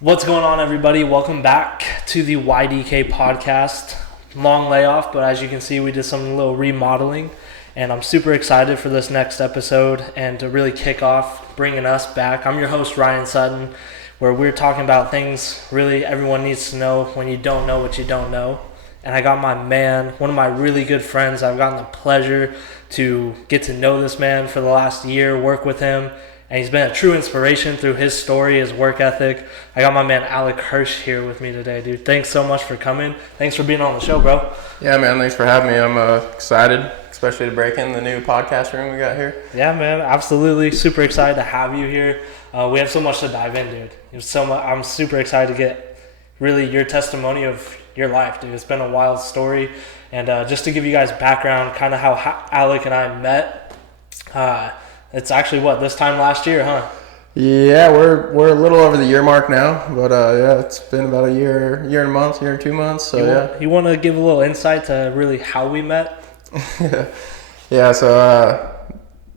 What's going on, everybody? Welcome back to the YDK podcast. Long layoff, but as you can see, we did some little remodeling, and I'm super excited for this next episode and to really kick off bringing us back. I'm your host, Ryan Sutton, where we're talking about things really everyone needs to know when you don't know what you don't know. And I got my man, one of my really good friends. I've gotten the pleasure to get to know this man for the last year, work with him, and he's been a true inspiration through his story, his work ethic. I got my man Alec Hersh here with me today, dude. Thanks so much for coming. Thanks for being on the show, bro. Yeah, man. Thanks for having me. I'm excited, especially to break in the new podcast room we got here. Yeah, man. Absolutely. Super excited to have you here. We have so much to dive in, dude. I'm super excited to get really your testimony of your life, dude. It's been a wild story. And just to give you guys background, kind of how Alec and I met, it's actually, this time last year, huh? Yeah, we're a little over the year mark now, but yeah, it's been about a year and a month, year and 2 months. So you want to give a little insight to really how we met? Yeah. So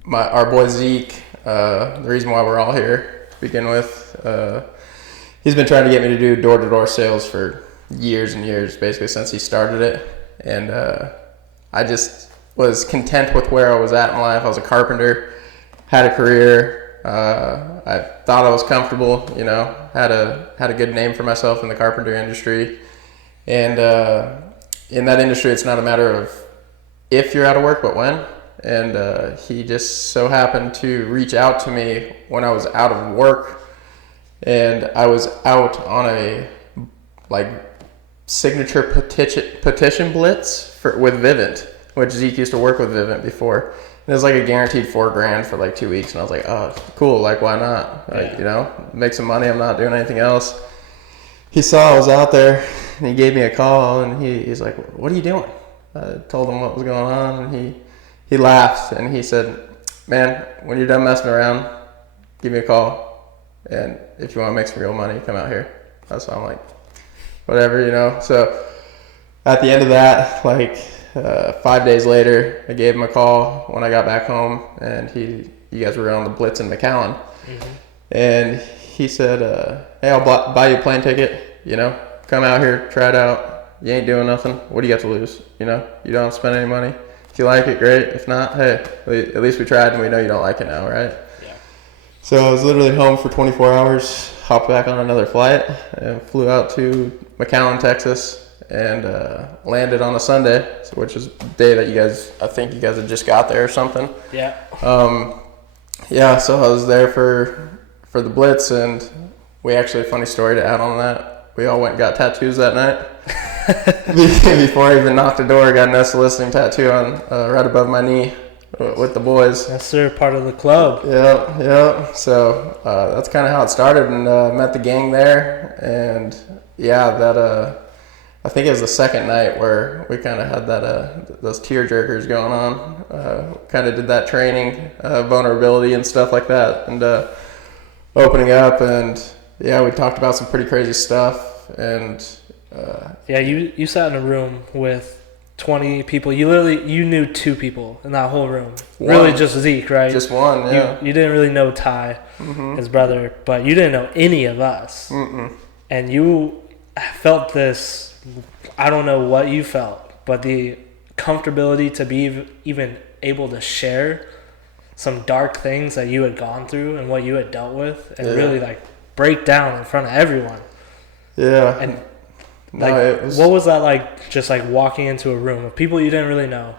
our boy Zeke, the reason why we're all here to begin with, he's been trying to get me to do door-to-door sales for years and years, basically since he started it, and I just was content with where I was at in life. I was a carpenter. Had a career. I thought I was comfortable, had a good name for myself in the carpenter industry. And in that industry, it's not a matter of if you're out of work, but when. And he just so happened to reach out to me when I was out of work. And I was out on a signature petition blitz with Vivint, which Zeke used to work with Vivint before. It was like a guaranteed $4,000 for 2 weeks, and I was like, oh, cool, why not? Make some money. I'm not doing anything else. He saw I was out there, and he gave me a call, and he's like, what are you doing? I told him what was going on, and he laughed, and he said, man, when you're done messing around, give me a call, and if you want to make some real money, come out here. So I'm like, whatever, So at the end of that, 5 days later, I gave him a call when I got back home, and you guys were on the Blitz in McAllen. Mm-hmm. And he said, hey, I'll buy you a plane ticket, come out here, try it out. You ain't doing nothing. What do you got to lose? You don't have to spend any money. If you like it, great. If not, hey, at least we tried, and we know you don't like it now, right? Yeah. So I was literally home for 24 hours, hopped back on another flight, and flew out to McAllen, Texas, and landed on a Sunday, which is the day that I think you guys had just got there or something. Yeah. Yeah, so I was there for the Blitz, and we actually, a funny story to add on that, we all went and got tattoos that night. Before I even knocked the door, I got an unsoliciting tattoo on right above my knee with the boys. Yes, sir, part of the club. Yeah. So that's kind of how it started, and met the gang there, and yeah, I think it was the second night where we kind of had those tear jerkers going on. Kind of did that training, vulnerability and stuff like that, and opening up, and yeah, we talked about some pretty crazy stuff. And yeah, you sat in a room with 20 people. You knew 2 people in that whole room. Really, just Zeke, right? Just one. Yeah. You didn't really know Ty, mm-hmm. his brother, but you didn't know any of us. Mm-mm. And you felt this. I don't know what you felt, but the comfortability to be even able to share some dark things that you had gone through and what you had dealt with, and really break down in front of everyone. Yeah. And what was that like? Just walking into a room of people you didn't really know,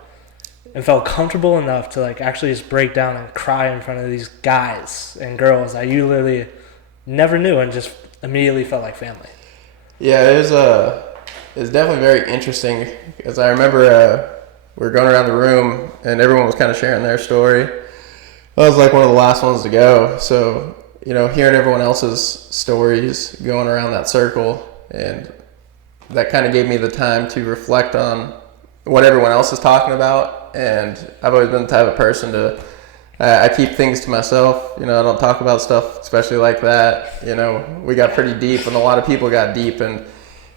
and felt comfortable enough to actually just break down and cry in front of these guys and girls that you literally never knew and just immediately felt like family. Yeah, it was definitely very interesting, because I remember we were going around the room and everyone was kind of sharing their story. I was one of the last ones to go, so hearing everyone else's stories going around that circle, and that kind of gave me the time to reflect on what everyone else is talking about. And I've always been the type of person to I keep things to myself. I don't talk about stuff especially like that. We got pretty deep, and a lot of people got deep, and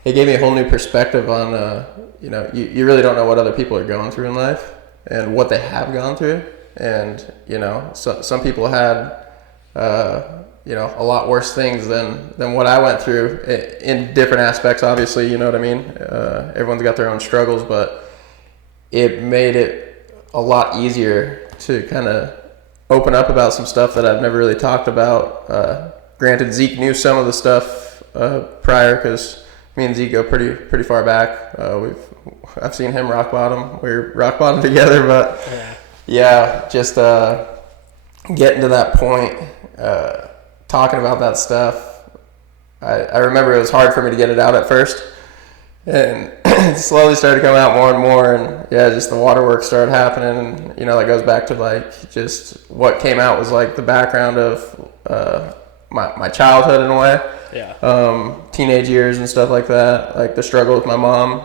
it gave me a whole new perspective on, you really don't know what other people are going through in life and what they have gone through. And, so some people had, a lot worse things than what I went through in different aspects, obviously, you know what I mean? Everyone's got their own struggles, but it made it a lot easier to kind of open up about some stuff that I've never really talked about. Granted, Zeke knew some of the stuff prior, because me and Zeke go pretty far back. I've seen him rock bottom. We're rock bottom together, but just getting to that point, talking about that stuff. I remember it was hard for me to get it out at first, and it slowly started coming out more and more, and just the waterworks started happening, and that goes back to like just what came out was like the background of my childhood in a way, teenage years and stuff like that, like the struggle with my mom,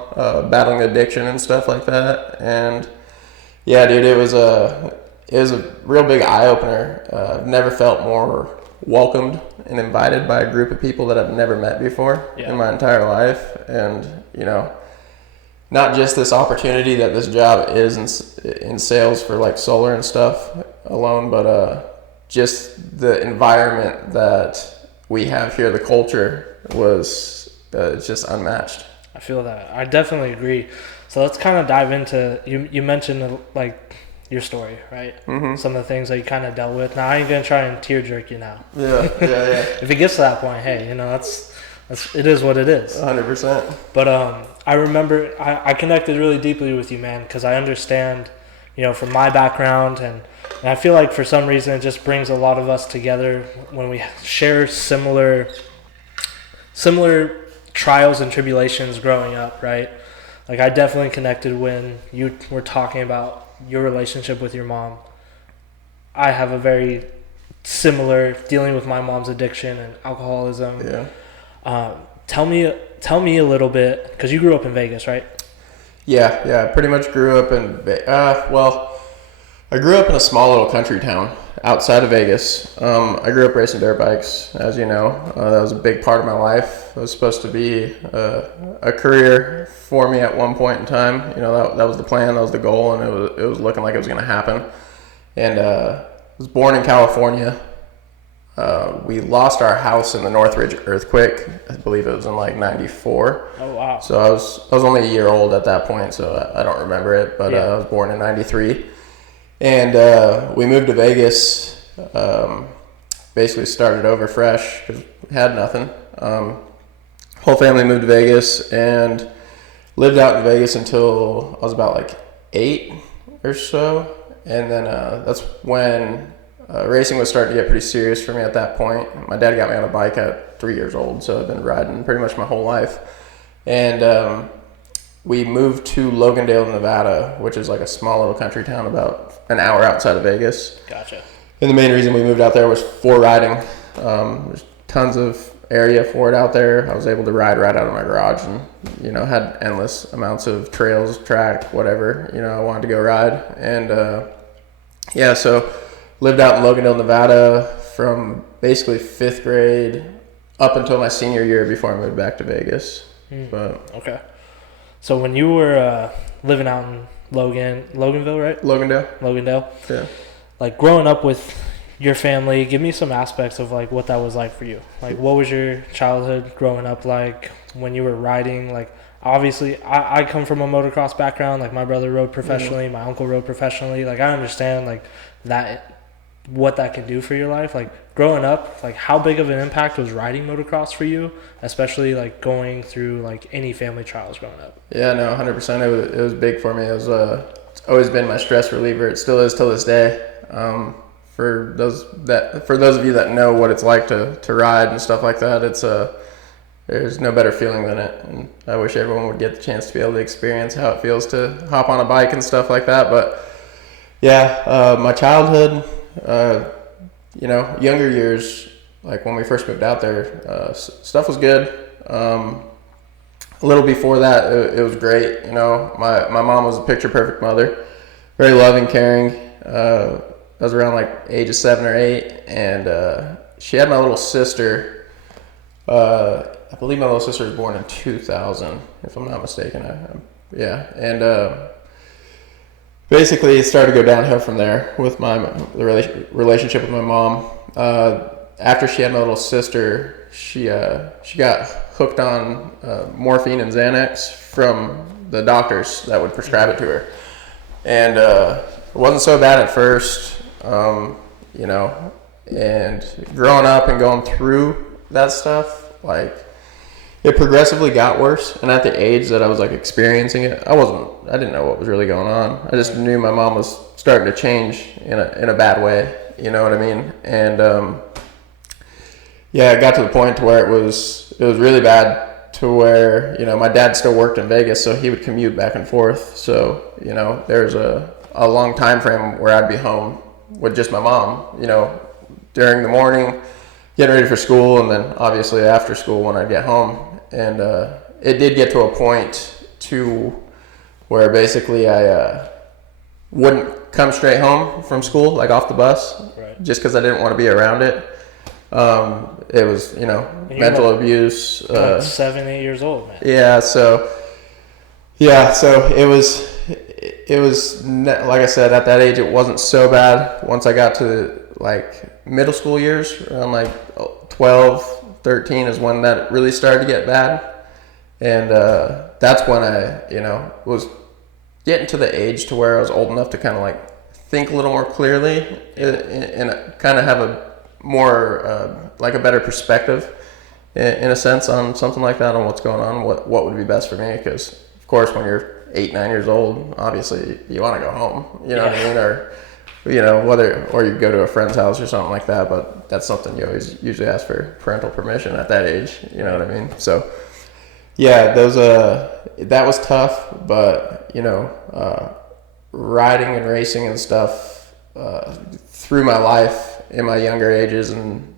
battling addiction and stuff like that, and dude, it was a real big eye opener. I've never felt more welcomed and invited by a group of people that I've never met before in my entire life, and not just this opportunity that this job is in sales for like solar and stuff alone, but just the environment that we have here, the culture was just unmatched. I feel that. I definitely agree. So let's kind of dive into, you mentioned like your story, right? Mm-hmm. Some of the things that you kind of dealt with. Now I ain't gonna try and tear jerk you now. Yeah. If it gets to that point, hey, that's it is what it is. 100%. But I remember I connected really deeply with you, man, because I understand, from my background, and I feel like for some reason it just brings a lot of us together when we share similar trials and tribulations growing up, right? Like I definitely connected when you were talking about your relationship with your mom. I have a very similar dealing with my mom's addiction and alcoholism. Yeah. Tell me a little bit, because you grew up in Vegas, right? Yeah. I pretty much grew up in I grew up in a small little country town outside of Vegas. I grew up racing dirt bikes, as you know. That was a big part of my life. It was supposed to be a career for me at one point in time. That was the plan, that was the goal, and it was looking like it was going to happen. And I was born in California. We lost our house in the Northridge earthquake. I believe it was in like 94. Oh, wow. So I was only a year old at that point, so I don't remember it, but I was born in 93. And we moved to Vegas, basically started over fresh because we had nothing. Whole family moved to Vegas and lived out in Vegas until I was about like 8 or so. And then that's when racing was starting to get pretty serious for me at that point. My dad got me on a bike at 3 years old, so I've been riding pretty much my whole life. And we moved to Logandale, Nevada, which is like a small little country town about an hour outside of Vegas. Gotcha. And the main reason we moved out there was for riding. There's tons of area for it out there. I was able to ride right out of my garage, and had endless amounts of trails, track, whatever I wanted to go ride. And so lived out in Logandale, Nevada from basically 5th grade up until my senior year before I moved back to Vegas. Okay. So when you were living out in Loganville, right? Logandale. Yeah. Like growing up with your family, give me some aspects of like what that was like for you. Like what was your childhood growing up like when you were riding? Like obviously I come from a motocross background. Like my brother rode professionally, my uncle rode professionally. Like I understand like what that can do for your life. Like growing up, like how big of an impact was riding motocross for you, especially like going through like any family trials growing up? Yeah, no, 100%. It was big for me. It was it's always been my stress reliever. It still is till this day. For those of you that know what it's like to ride and stuff like that, there's no better feeling than it. And I wish everyone would get the chance to be able to experience how it feels to hop on a bike and stuff like that. But yeah, my childhood, younger years, like when we first moved out there, stuff was good. A little before that, it was great. My mom was a picture perfect mother, very loving, caring. I was around like age of 7 or 8, and she had my little sister. I believe my little sister was born in 2000, if I'm not mistaken. And basically it started to go downhill from there with the relationship with my mom. after she had my little sister, she got hooked on morphine and Xanax from the doctors that would prescribe it to her. And it wasn't so bad at first, you know, and growing up and going through that stuff, like, it progressively got worse. And at the age that I was like experiencing it, I didn't know what was really going on. I just knew my mom was starting to change in a bad way, you know what I mean? And yeah, it got to the point to where it was really bad, to where, you know, my dad still worked in Vegas, so he would commute back and forth. So, you know, there's a long time frame where I'd be home with just my mom, you know, during the morning, getting ready for school, and then obviously after school when I'd get home. And it did get to a point to where basically I wouldn't come straight home from school, like off the bus, right, just because I didn't want to be around it. It was, you know, mental abuse. Like 7, 8 years old, man. Yeah, so it was like I said, at that age it wasn't so bad. Once I got to like middle school years, around like 12, 13 is when that really started to get bad. And that's when I, you know, was getting to the age to where I was old enough to kind of like think a little more clearly and kind of have a more like a better perspective in a sense on something like that, on what's going on, what would be best for me. Because of course when you're 8, 9 years old, obviously you want to go home, you know what I mean, or, you know, or you go to a friend's house or something like that, but that's something you always usually ask for parental permission at that age, you know what I mean? So yeah, that was tough, but, you know, riding and racing and stuff through my life in my younger ages, and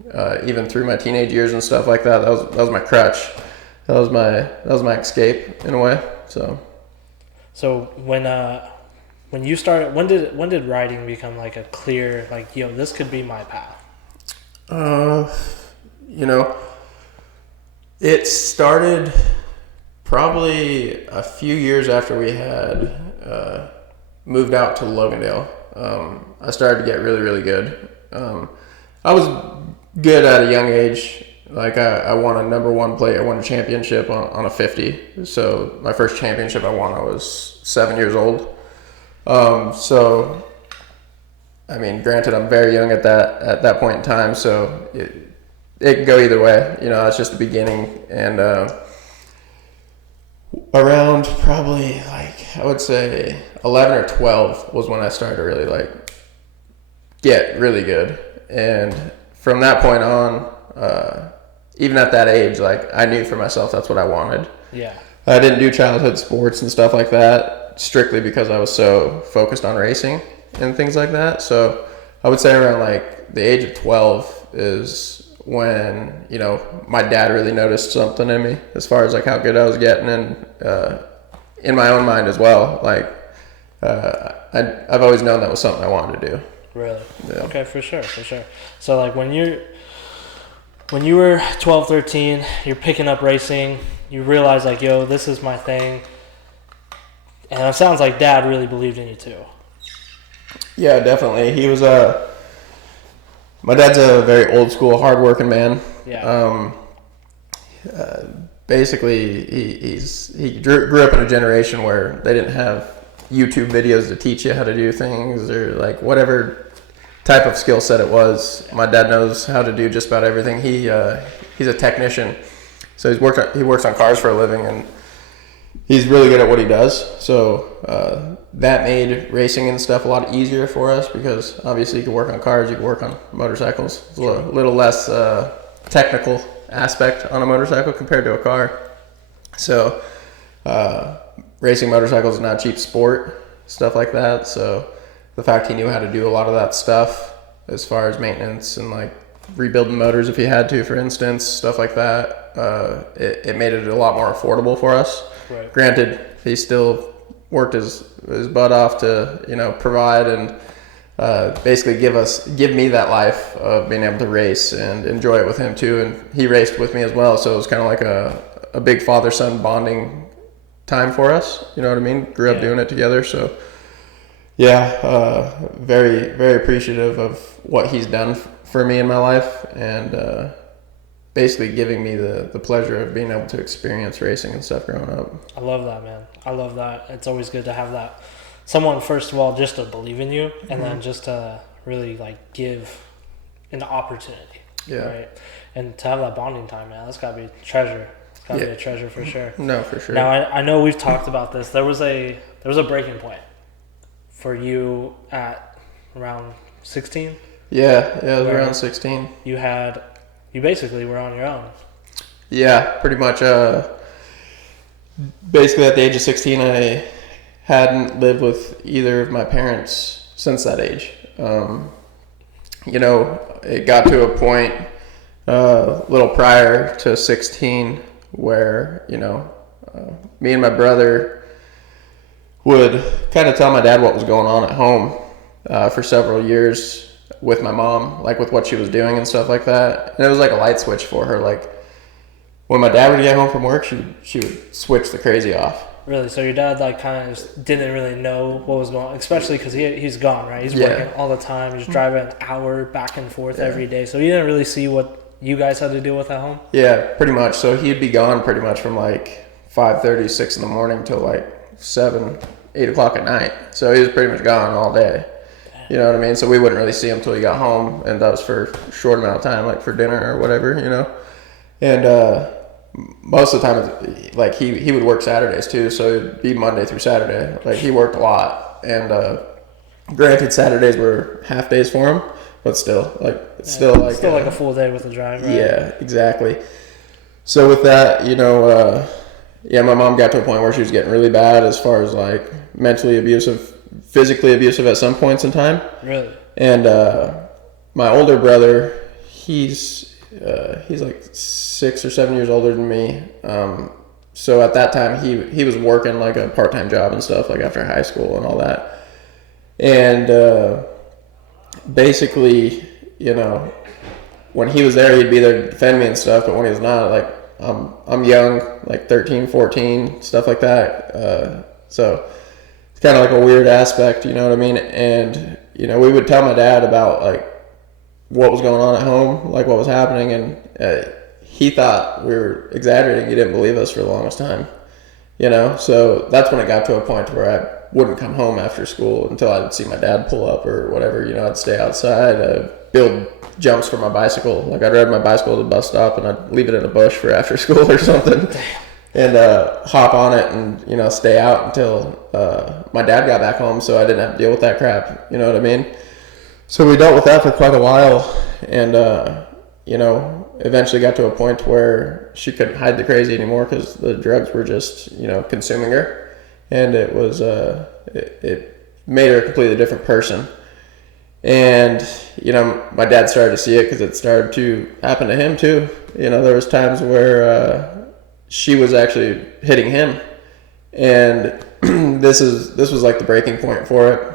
even through my teenage years and stuff like that, that was my crutch. That was my escape in a way. So when you started, when did riding become like a clear, like, yo, this could be my path? You know, it started probably a few years after we had moved out to Logandale. I started to get really, really good. I was good at a young age. Like I won a number 1 plate. I won a championship on a 50. So my first championship I won, I was 7 years old. So, I mean, granted, I'm very young at that point in time, so it can go either way. You know, it's just the beginning. And around probably, like, I would say 11 or 12 was when I started to really, like, get really good. And from that point on, even at that age, like, I knew for myself that's what I wanted. Yeah. I didn't do childhood sports and stuff like that strictly because I was so focused on racing and things like that. So I would say around like the age of 12 is when, you know, my dad really noticed something in me as far as like how good I was getting, and in my own mind as well. Like I've always known that was something I wanted to do. Really? Yeah. Okay, for sure. So like when you were 12, 13, you're picking up racing, you realize like, yo, this is my thing. And it sounds like Dad really believed in you too. Yeah, definitely. He was my dad's a very old school, hardworking man. Yeah. Basically, he grew up in a generation where they didn't have YouTube videos to teach you how to do things, or like whatever type of skill set it was. My dad knows how to do just about everything. He's a technician, so he works on cars for a living, and he's really good at what he does. So that made racing and stuff a lot easier for us, because obviously you can work on cars, you can work on motorcycles. It's a little less technical aspect on a motorcycle compared to a car. So racing motorcycles is not a cheap sport, stuff like that. So the fact he knew how to do a lot of that stuff as far as maintenance and like rebuilding motors if he had to, for instance, stuff like that, it made it a lot more affordable for us. Right. Granted, he still worked his butt off to, you know, provide and basically give me that life of being able to race and enjoy it with him too. And he raced with me as well, so it was kind of like a big father-son bonding time for us. You know what I mean? Grew up doing it together, so yeah, very, very appreciative of what he's done for me in my life, and basically giving me the pleasure of being able to experience racing and stuff growing up. I love that, man. I love that. It's always good to have that someone, first of all, just to believe in you, and then just to really like give an opportunity. Yeah. Right. And to have that bonding time, man, that's gotta be a treasure. It's gotta be a treasure for sure. No, for sure. Now I know we've talked about this. There was a breaking point for you at around 16. Yeah, it was around 16. You basically were on your own. Yeah, pretty much. Basically, at the age of 16, I hadn't lived with either of my parents since that age. It got to a point a little prior to 16 where, me and my brother would kind of tell my dad what was going on at home for several years with my mom, like with what she was doing and stuff like that. And it was like a light switch for her. Like when my dad would get home from work, she would switch the crazy off. Really? So your dad like kind of just didn't really know what was going on, especially because he's gone, right? He's working all the time. He's driving an hour back and forth every day. So he didn't really see what you guys had to deal with at home? Yeah, pretty much. So he'd be gone pretty much from like 5:30, 6 in the morning till like 7, 8 o'clock at night. So he was pretty much gone all day. You know what I mean? So we wouldn't really see him till he got home, and that was for a short amount of time, like for dinner or whatever, And most of the time, like he would work Saturdays too, so it'd be Monday through Saturday. Like he worked a lot, and granted Saturdays were half days for him, but still, still like a full day with the drive, right? Yeah, exactly. So with that, my mom got to a point where she was getting really bad as far as like mentally abusive, physically abusive at some points in time. Really? And my older brother, he's like 6 or 7 years older than me. So at that time, he was working like a part-time job and stuff, like after high school and all that. And basically, when he was there, he'd be there to defend me and stuff. But when he was not, like I'm young, like 13, 14, stuff like that. So it's kind of like a weird aspect, you know what I mean? And we would tell my dad about like what was going on at home, like what was happening, and he thought we were exaggerating. He didn't believe us for the longest time, So that's when it got to a point where I wouldn't come home after school until I'd see my dad pull up or whatever. I'd stay outside, build jumps for my bicycle. Like I'd ride my bicycle to the bus stop and I'd leave it in a bush for after school or something, and hop on it and stay out until my dad got back home, so I didn't have to deal with that crap. You know what I mean? So we dealt with that for quite a while, and eventually got to a point where she couldn't hide the crazy anymore because the drugs were just consuming her, and it was it made her a completely different person. And my dad started to see it because it started to happen to him too. There was times where she was actually hitting him, and this was like the breaking point for it,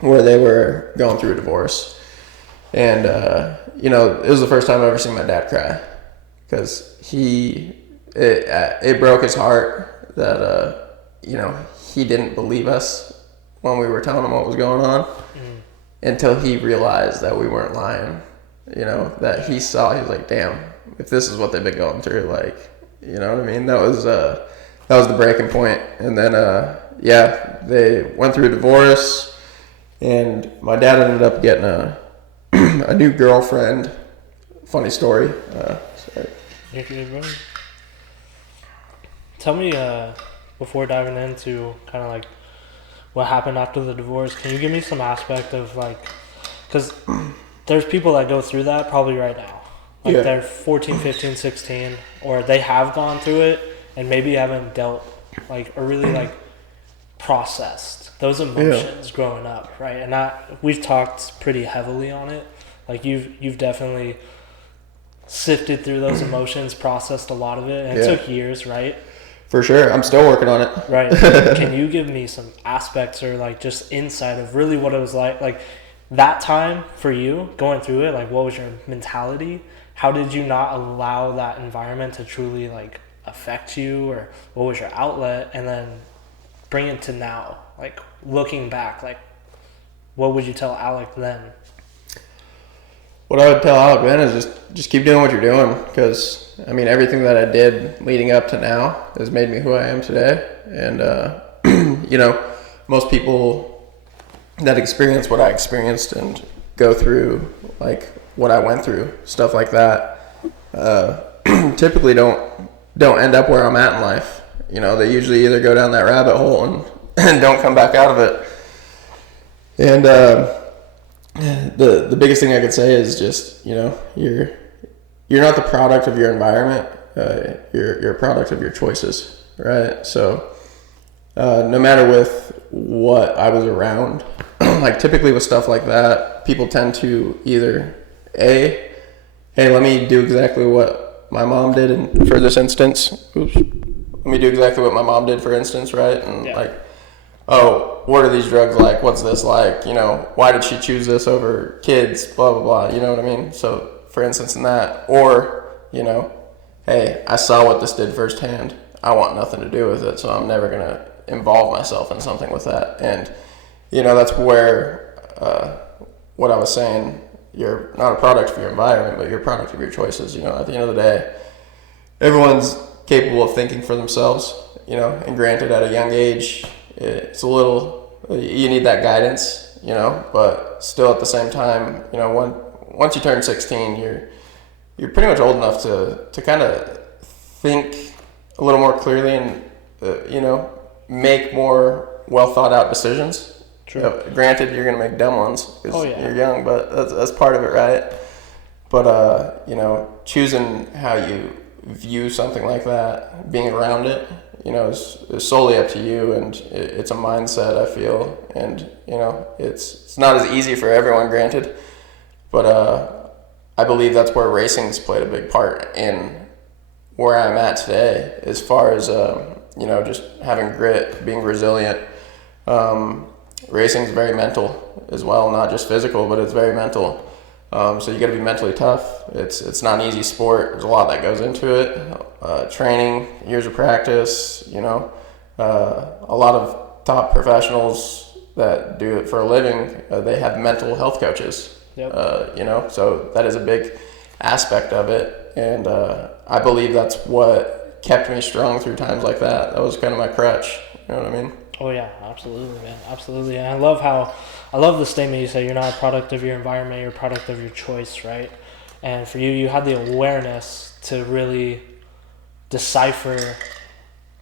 where they were going through a divorce. And it was the first time I ever seen my dad cry, because it broke his heart that he didn't believe us when we were telling him what was going on, until he realized that we weren't lying. That he was like, damn, if this is what they've been going through, like, you know what I mean? That was the breaking point. And then they went through a divorce, and my dad ended up getting a new girlfriend. Funny story. Sorry. Tell me, before diving into kind of like what happened after the divorce, can you give me some aspect of like, because there's people that go through that probably right now. Like they're 14, 15, 16, or they have gone through it and maybe haven't dealt like, or really like processed those emotions growing up, right? And we've talked pretty heavily on it. Like you've definitely sifted through those emotions, processed a lot of it, and it took years, right? For sure. I'm still working on it. Right. Can you give me some aspects or like just insight of really what it was like that time for you going through it? Like what was your mentality? How did you not allow that environment to truly like affect you, or what was your outlet? And then bring it to now, like looking back, like what would you tell Alec then? What I would tell Alec then is just keep doing what you're doing, because I mean everything that I did leading up to now has made me who I am today. And you know, most people that experience what I experienced and go through like what I went through, stuff like that, typically don't end up where I'm at in life. You know, they usually either go down that rabbit hole and don't come back out of it. And the biggest thing I could say is just, you know, you're not the product of your environment. You're a product of your choices, right? So no matter with what I was around, like typically with stuff like that, people tend to either hey, let me do exactly what my mom did, and for this instance, let me do exactly what my mom did, for instance, right? And like, oh, what are these drugs like? What's this like? You know, why did she choose this over kids? Blah, blah, blah. You know what I mean? So, for instance, in that. Or, you know, hey, I saw what this did firsthand. I want nothing to do with it, so I'm never going to involve myself in something with that. And, you know, that's where what I was saying, you're not a product of your environment, but you're a product of your choices. You know, at the end of the day, everyone's capable of thinking for themselves, you know, and granted at a young age, it's a little, you need that guidance, you know, but still at the same time, you know, once you turn 16, you're pretty much old enough to kind of think a little more clearly and, you know, make more well thought out decisions. True. Granted, you're going to make dumb ones because you're young, but that's part of it, right? But, you know, choosing how you view something like that, being around it, you know, is solely up to you, and it's a mindset, I feel, and, you know, it's not as easy for everyone, granted, but I believe that's where racing's played a big part in where I'm at today, as far as, you know, just having grit, being resilient. Racing's very mental as well, not just physical, but it's very mental. So you got to be mentally tough. It's not an easy sport. There's a lot that goes into it. Training, years of practice, you know. A lot of top professionals that do it for a living, they have mental health coaches. Yep. You know, so that is a big aspect of it. And I believe that's what kept me strong through times like that. That was kind of my crutch. You know what I mean? Oh yeah, absolutely, man, absolutely. And I love the statement you said. You're not a product of your environment. You're a product of your choice, right? And for you had the awareness to really decipher: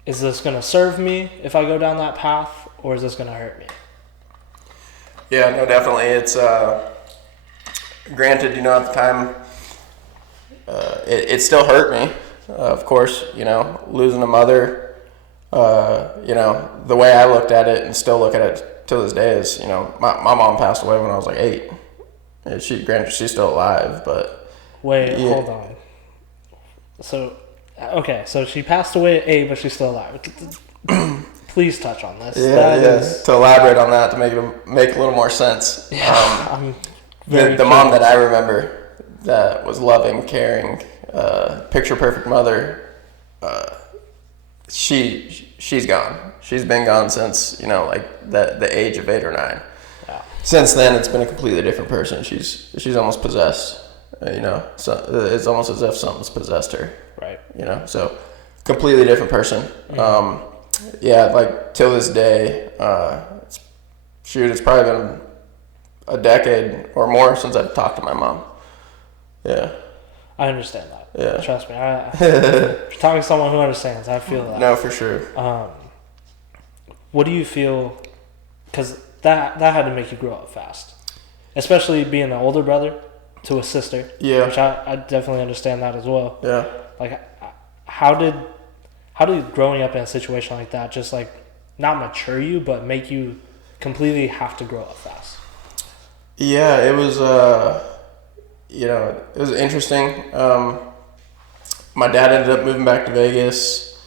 is this going to serve me if I go down that path, or is this going to hurt me? Yeah, no, definitely. It's granted, you know, at the time, it still hurt me. Of course, you know, losing a mother. You know, the way I looked at it and still look at it to this day is, you know, my mom passed away when I was like 8. And she's still alive, but... Wait, hold on. So, okay, so she passed away at 8, but she's still alive. Please touch on this. Yeah, to elaborate on that, to make a little more sense. Yeah, I'm very the mom that I remember that was loving, caring, picture-perfect mother... She's gone. She's been gone since, you know, like the age of 8 or 9. Yeah. Since then, it's been a completely different person. She's almost possessed. You know, so it's almost as if something's possessed her. Right. You know, so completely different person. Mm-hmm. Yeah, like till this day, it's probably been a decade or more since I've talked to my mom. Yeah. I understand that. Yeah. Trust me. Talking to someone who understands, I feel that. No, for sure. What do you feel? Because that had to make you grow up fast, especially being an older brother to a sister. Yeah. Which I definitely understand that as well. Yeah. Like, how did growing up in a situation like that just like not mature you, but make you completely have to grow up fast? Yeah, it was. You know, it was interesting. My dad ended up moving back to Vegas.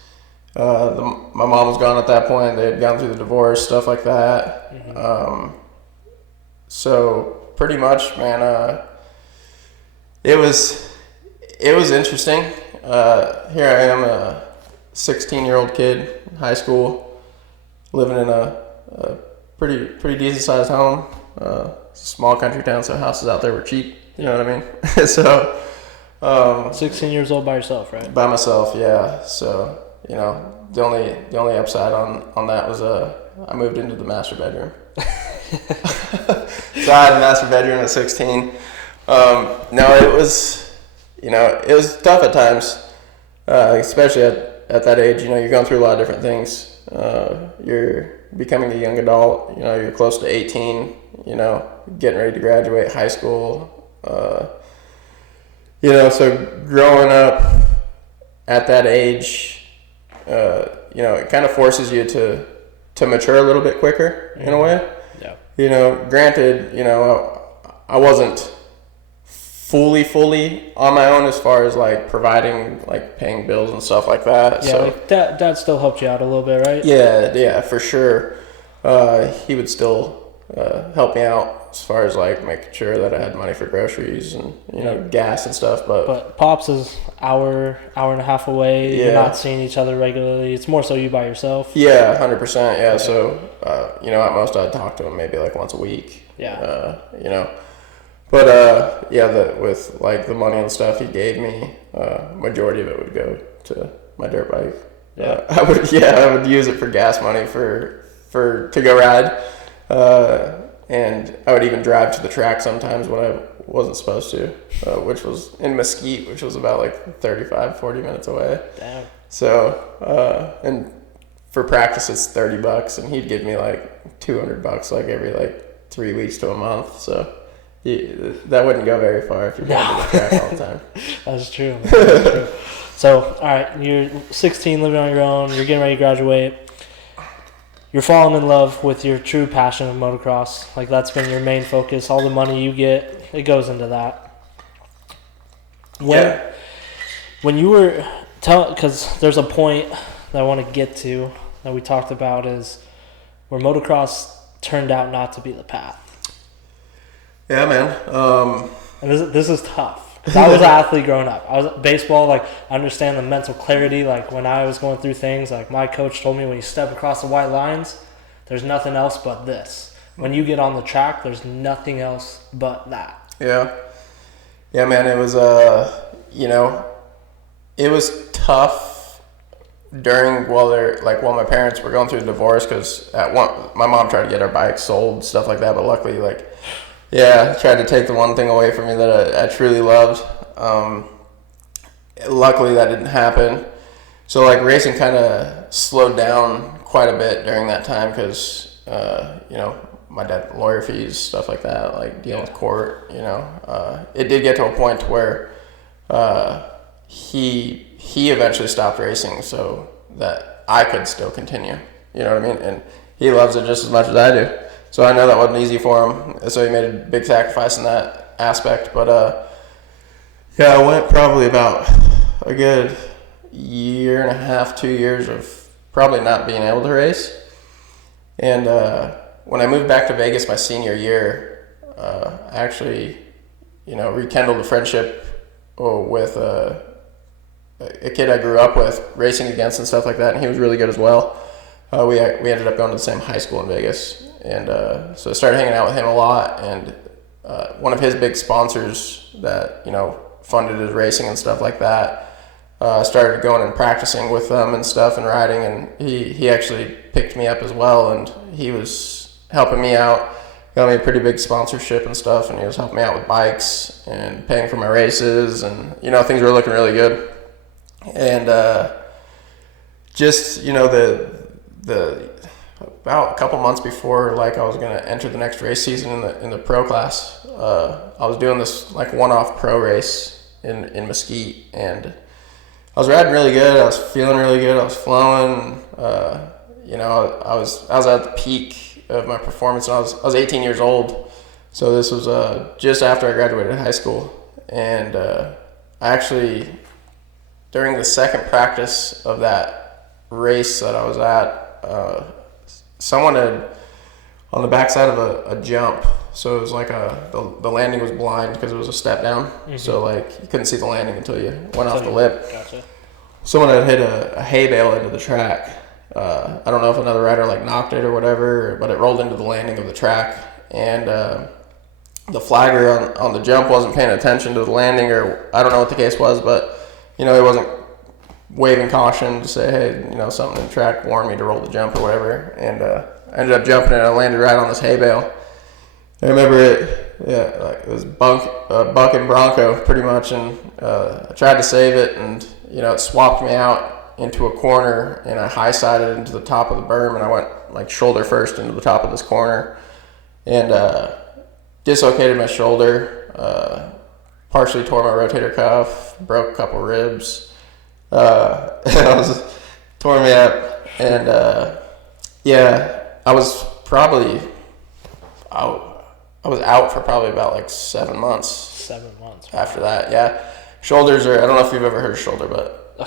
My mom was gone at that point. They had gone through the divorce, stuff like that. Mm-hmm. So pretty much, man, it was interesting. Here I am, a 16-year-old kid in high school, living in a pretty decent sized home. It's a small country town, so houses out there were cheap. You know what I mean? So 16 years old by yourself, right? By myself, yeah. So, you know, the only upside on that was I moved into the master bedroom. So I had a master bedroom at 16. No, it was, you know, it was tough at times, especially at that age. You know, you're going through a lot of different things. You're becoming a young adult. You know, you're close to 18. You know, getting ready to graduate high school. You know, so growing up at that age, you know, it kind of forces you to mature a little bit quicker in a way. Yeah. You know, granted, you know, I wasn't fully on my own as far as like providing, like paying bills and stuff like that. Yeah, so like dad still helped you out a little bit, right? yeah, for sure. He would still help me out as far as like making sure that I had money for groceries and, you know, gas and stuff. But Pops is hour and a half away. Yeah. You're not seeing each other regularly. It's more so you by yourself. Yeah, 100%. Yeah. So, you know, at most I'd talk to him maybe like once a week. Yeah. You know, but yeah, with like the money and stuff he gave me, majority of it would go to my dirt bike. Yeah. I would use it for gas money to go ride. And I would even drive to the track sometimes when I wasn't supposed to, which was in Mesquite, which was about like 35-40 minutes away. Damn. So, and for practice it's $30, and he'd give me like $200 like every like 3 weeks to a month. So that wouldn't go very far if you're going to the track all the time. That's true. That's true. So, all right, you're 16, living on your own. You're getting ready to graduate. You're falling in love with your true passion of motocross. Like, that's been your main focus. All the money you get, it goes into that. When you were because there's a point that I want to get to that we talked about is where motocross turned out not to be the path. Yeah, man. And this is tough. 'Cause I was an athlete growing up. I was baseball. Like, I understand the mental clarity. Like, when I was going through things, like my coach told me, when you step across the white lines, there's nothing else but this. When you get on the track, there's nothing else but that. Yeah, man. It was you know, it was tough while my parents were going through a divorce, because my mom tried to get our bikes sold, stuff like that. But luckily, like, yeah, tried to take the one thing away from me that I truly loved. Luckily, that didn't happen. So, like, racing kind of slowed down quite a bit during that time because, you know, my dad, lawyer fees, stuff like that, like dealing with court, you know. It did get to a point where he eventually stopped racing so that I could still continue. You know what I mean? And he loves it just as much as I do. So I know that wasn't easy for him. So he made a big sacrifice in that aspect. But yeah, I went probably about a good year and a half, 2 years of probably not being able to race. And when I moved back to Vegas my senior year, I actually, you know, rekindled a friendship with a kid I grew up with, racing against and stuff like that. And he was really good as well. We ended up going to the same high school in Vegas. And so I started hanging out with him a lot, and one of his big sponsors that, you know, funded his racing and stuff like that, started going and practicing with them and stuff and riding, and he actually picked me up as well, and he was helping me out, got me a pretty big sponsorship and stuff, and he was helping me out with bikes and paying for my races, and, you know, things were looking really good. And just, you know, the about a couple months before, like, I was going to enter the next race season in the pro class, I was doing this like one-off pro race in Mesquite, and I was riding really good. I was feeling really good. I was flowing. You know, I was at the peak of my performance, and I was 18 years old. So this was just after I graduated high school, and I actually, during the second practice of that race that I was at, someone had, on the backside of a jump, so it was like the landing was blind because it was a step down. Mm-hmm. So, like, you couldn't see the landing until you went off the lip. Gotcha. Someone had hit a hay bale into the track. I don't know if another rider like knocked it or whatever, but it rolled into the landing of the track. And the flagger on the jump wasn't paying attention to the landing, or I don't know what the case was, but he wasn't waving caution to say, hey, something in the track warned me to roll the jump or whatever, and I ended up jumping and I landed right on this hay bale. I remember it, it was Buck and Bronco pretty much, and I tried to save it, and it swapped me out into a corner, and I high-sided into the top of the berm, and I went like shoulder first into the top of this corner, and dislocated my shoulder, partially tore my rotator cuff, broke a couple ribs, tore me up, and I was probably out. I was out for probably about like 7 months. 7 months. After that, yeah. Shoulders are, I don't know if you've ever heard of shoulder, but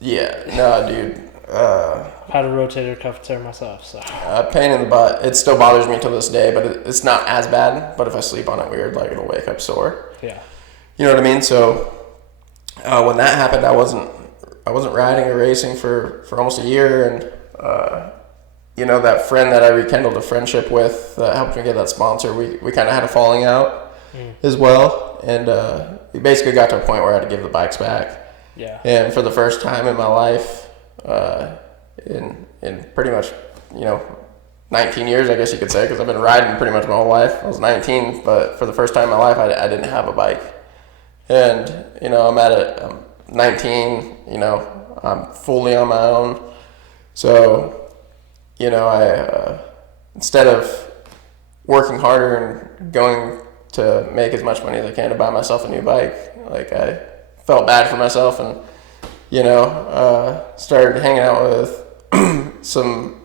yeah, no, dude. I've had a rotator cuff tear myself, so. Pain in the butt. It still bothers me to this day, but it's not as bad. But if I sleep on it weird, like it'll wake up sore. Yeah. You know what I mean? So when that happened, I wasn't riding or racing for almost a year, and that friend that I rekindled a friendship with that helped me get that sponsor, we kind of had a falling out as well, and we basically got to a point where I had to give the bikes back. Yeah. And for the first time in my life, in pretty much 19 years, I guess you could say, because I've been riding pretty much my whole life. I was 19, but for the first time in my life, I didn't have a bike, and I'm 19. I'm fully on my own, so. I instead of working harder and going to make as much money as I can to buy myself a new bike, like I felt bad for myself, and started hanging out with some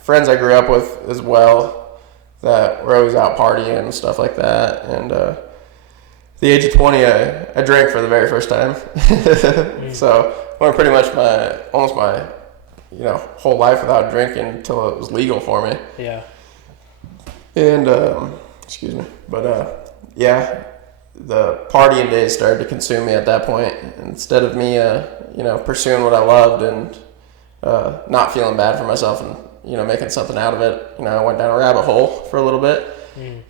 friends I grew up with as well that were always out partying and stuff like that. And at the age of 20, I drank for the very first time. So I went pretty much almost my whole life without drinking until it was legal for me. Yeah. And, excuse me. But, the partying days started to consume me at that point. Instead of me, pursuing what I loved and not feeling bad for myself and, making something out of it, I went down a rabbit hole for a little bit.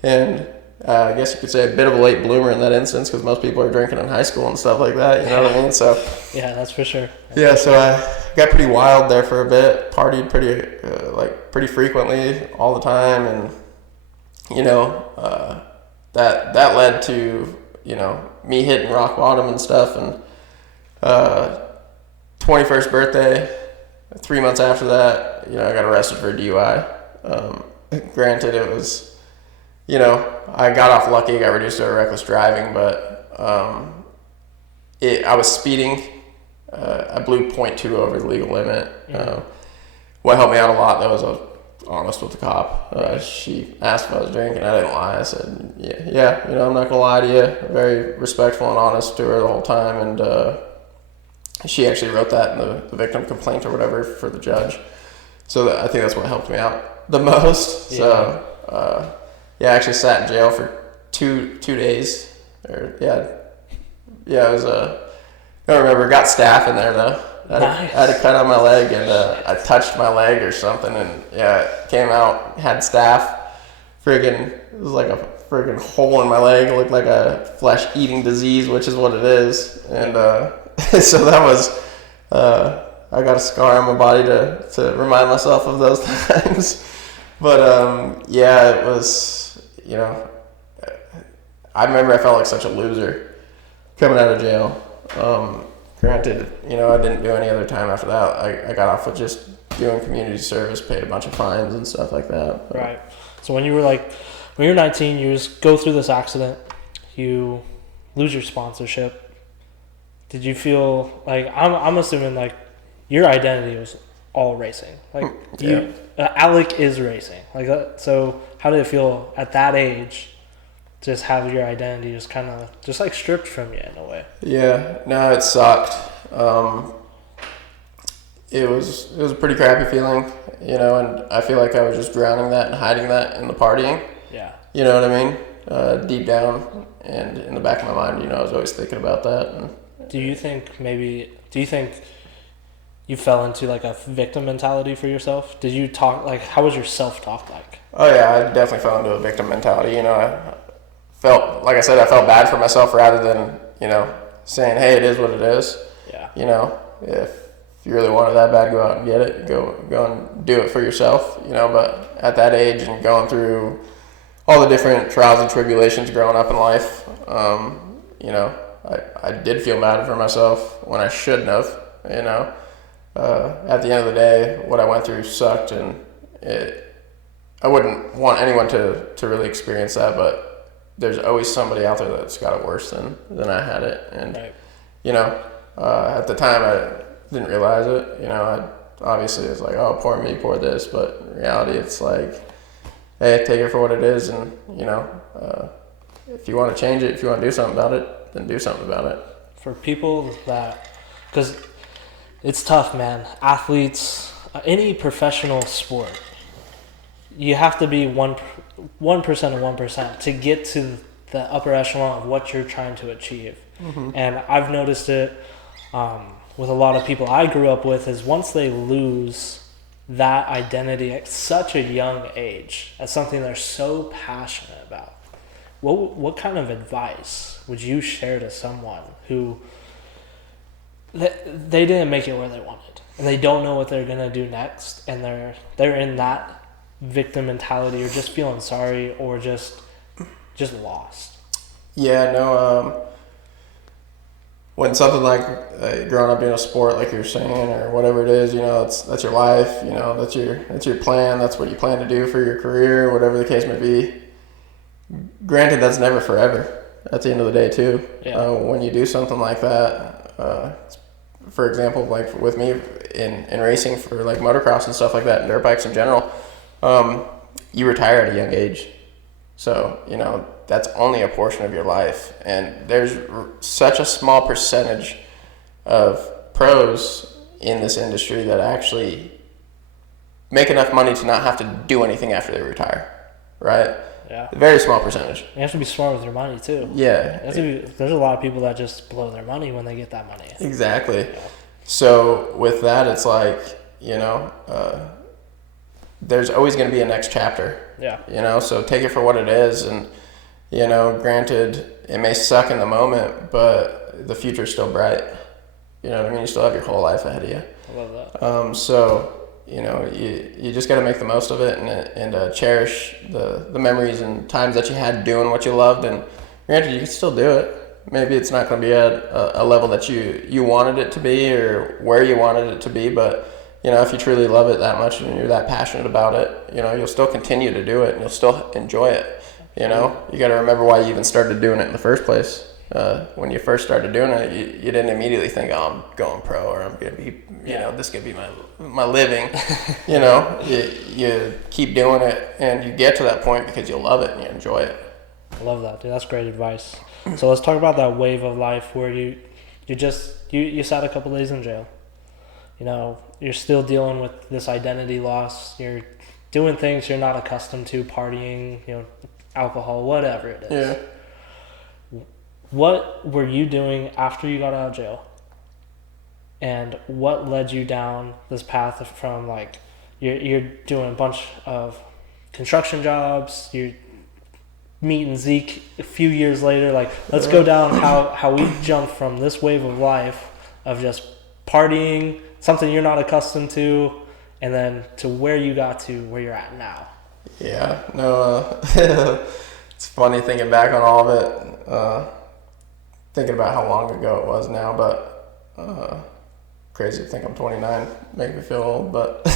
And I guess you could say a bit of a late bloomer in that instance, because most people are drinking in high school and stuff like that, you know what I mean? So yeah, that's for sure. So I got pretty wild there for a bit, partied pretty frequently all the time, and that led to me hitting rock bottom and stuff. And 21st birthday, 3 months after that, I got arrested for a DUI. Granted, it was I got off lucky, got reduced to a reckless driving, but I was speeding. I blew .2 over the legal limit. What helped me out a lot, though, was I was honest with the cop. She asked if I was drinking. I didn't lie. I said, yeah, I'm not going to lie to you. Very respectful and honest to her the whole time. And she actually wrote that in the victim complaint or whatever for the judge. So I think that's what helped me out the most. Yeah. So, I actually sat in jail for two days. It was I don't remember. Got staph in there though. I had a cut on my leg, and I touched my leg or something, and it came out, had staph. It was like a friggin' hole in my leg. It looked like a flesh-eating disease, which is what it is. And so that was, I got a scar on my body to remind myself of those times. But it was, I remember I felt like such a loser coming out of jail. Granted, I didn't do any other time after that. I got off with just doing community service, paid a bunch of fines and stuff like that. Right. So when you're 19, you just go through this accident, you lose your sponsorship. Did you feel like, I'm assuming like your identity was all racing. Like Alec is racing. Like so how did it feel at that age? Just have your identity just kind of just like stripped from you in a way. Yeah, no, it sucked. It was a pretty crappy feeling, and I feel like I was just drowning that and hiding that in the partying. Yeah. You know what I mean? Deep down and in the back of my mind, I was always thinking about that. And do you think you fell into like a victim mentality for yourself? Did you talk like how was your self-talk like? Oh yeah, I definitely fell into a victim mentality. I felt, like I said, I felt bad for myself rather than, saying, hey, it is what it is. Yeah. If you really want it that bad, go out and get it. Go and do it for yourself. But at that age and going through all the different trials and tribulations growing up in life, I did feel bad for myself when I shouldn't have. At the end of the day, what I went through sucked, and I wouldn't want anyone to really experience that, but there's always somebody out there that's got it worse than I had it. And, Right. At the time I didn't realize it. I obviously it's like, oh, poor me, poor this. But in reality, it's like, hey, take it for what it is. And, if you want to change it, if you want to do something about it, then do something about it. For people that, because it's tough, man. Athletes, any professional sport, you have to be 1% of 1% to get to the upper echelon of what you're trying to achieve. Mm-hmm. And I've noticed it with a lot of people I grew up with, is once they lose that identity at such a young age, as something they're so passionate about, what kind of advice would you share to someone who they didn't make it where they wanted, and they don't know what they're gonna do next, and they're in that victim mentality, or just feeling sorry, or just lost? Yeah, no. When something like growing up in a sport, like you're saying, or whatever it is, that's your life. That's your plan. That's what you plan to do for your career, whatever the case may be. Granted, that's never forever. At the end of the day, too. Yeah. When you do something like that, for example, like with me in racing for like motocross and stuff like that, and dirt bikes in general, you retire at a young age. So, that's only a portion of your life. And there's such a small percentage of pros in this industry that actually make enough money to not have to do anything after they retire, right? Yeah. A very small percentage. You have to be smart with your money, too. Yeah. There's a lot of people that just blow their money when they get that money. Exactly. Yeah. So with that, it's like, there's always going to be a next chapter. Yeah. So take it for what it is. And, granted, it may suck in the moment, but the future's still bright. You know what I mean? You still have your whole life ahead of you. I love that. So, you just got to make the most of it and cherish the memories and times that you had doing what you loved. And granted, you can still do it. Maybe it's not going to be at a level that you wanted it to be or where you wanted it to be, but if you truly love it that much and you're that passionate about it, you'll still continue to do it and you'll still enjoy it. You got to remember why you even started doing it in the first place. When you first started doing it, you didn't immediately think, oh, I'm going pro, or I'm going to be, this is going to be my living. You keep doing it and you get to that point because you love it and you enjoy it. I love that, dude. That's great advice. So let's talk about that wave of life where you sat a couple days in jail. You're still dealing with this identity loss. You're doing things you're not accustomed to, partying, alcohol, whatever it is. Yeah. What were you doing after you got out of jail? And what led you down this path from like, you're doing a bunch of construction jobs, you're meeting Zeke a few years later, like let's go down how we jumped from this wave of life of just partying, something you're not accustomed to, and then to where you got to where you're at now. Yeah, no, it's funny thinking back on all of it, thinking about how long ago it was now, but crazy to think I'm 29, make me feel old, but...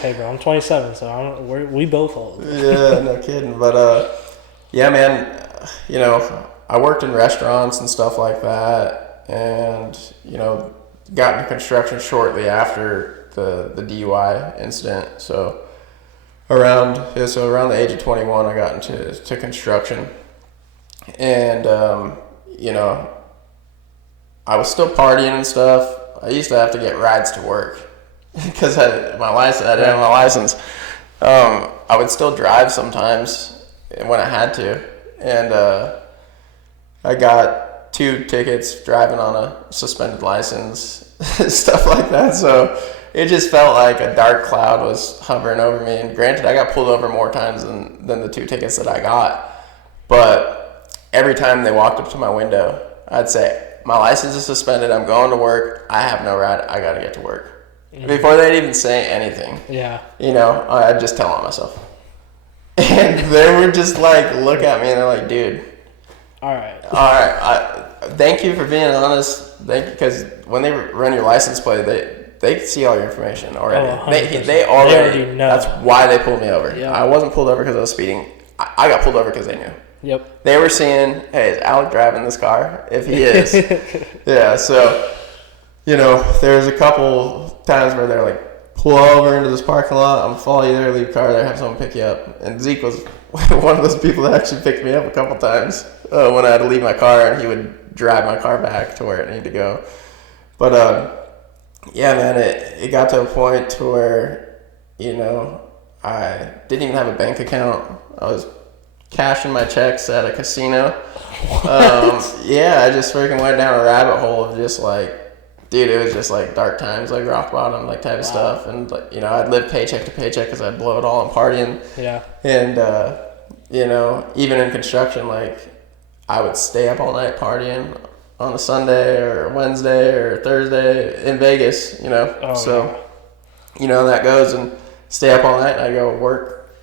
Hey bro, I'm 27, so we both old. Yeah, no kidding, but yeah, man, I worked in restaurants and stuff like that, and, got into construction shortly after the DUI incident. So around the age of 21, I got into construction, and I was still partying and stuff. I used to have to get rides to work because I didn't have my license. I would still drive sometimes when I had to, and I got 2 tickets driving on a suspended license, stuff like that. So it just felt like a dark cloud was hovering over me. And granted, I got pulled over more times than the 2 tickets that I got. But every time they walked up to my window, I'd say, my license is suspended. I'm going to work. I have no ride. I got to get to work. Before they'd even say anything. Yeah. I'd just tell on myself. And they would just like look at me and they're like, dude. All right. Thank you for being honest. Because when they run your license plate, they see all your information already. Oh, they already know. That's why they pulled me over. Yep. I wasn't pulled over because I was speeding. I got pulled over because they knew. Yep. They were seeing, hey, is Alec driving this car? If he is. Yeah, so, there's a couple times where they're like, pull over into this parking lot. I'm follow you there, leave car there, have someone pick you up. And Zeke was one of those people that actually picked me up a couple times when I had to leave my car, and he would drive my car back to where it needed to go. But, yeah, man, it got to a point to where, I didn't even have a bank account. I was cashing my checks at a casino. Yeah, I just freaking went down a rabbit hole of just like, dude, it was just like dark times, like rock bottom, like type of stuff. And like, I'd live paycheck to paycheck because I'd blow it all on partying. Yeah. And even in construction, like I would stay up all night partying on a Sunday or Wednesday or Thursday in Vegas. That goes, and stay up all night. And I go work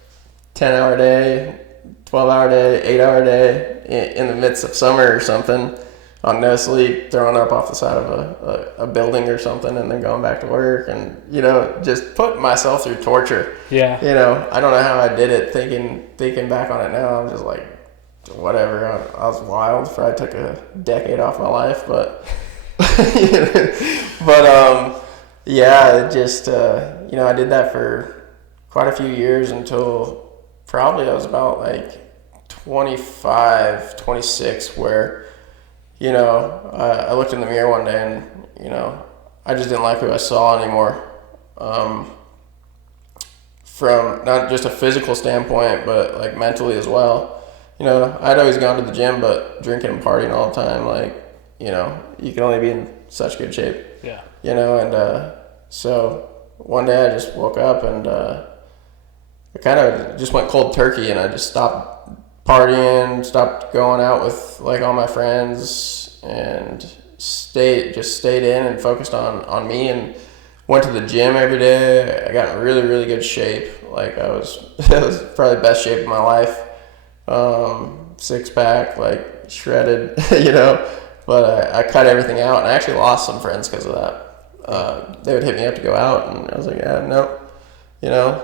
10-hour day, 12-hour day, 8-hour day in the midst of summer or something, on no sleep, throwing up off the side of a building or something, and then going back to work, and just putting myself through torture. Yeah. I don't know how I did it. Thinking back on it now, I'm just like, whatever. I was wild for I took a decade off my life, but yeah, it just I did that for quite a few years until probably I was about like 25, 26, where, I looked in the mirror one day and, I just didn't like who I saw anymore. From not just a physical standpoint, but like mentally as well. I'd always gone to the gym, but drinking and partying all the time, like, you can only be in such good shape. Yeah. So one day I just woke up and, I kind of just went cold turkey, and I just stopped partying, stopped going out with like all my friends, and stayed in and focused on me, and went to the gym every day. I got in really, really good shape. Like it was probably the best shape of my life. 6-pack, like shredded, but I cut everything out, and I actually lost some friends because of that. They would hit me up to go out, and I was like, yeah, no.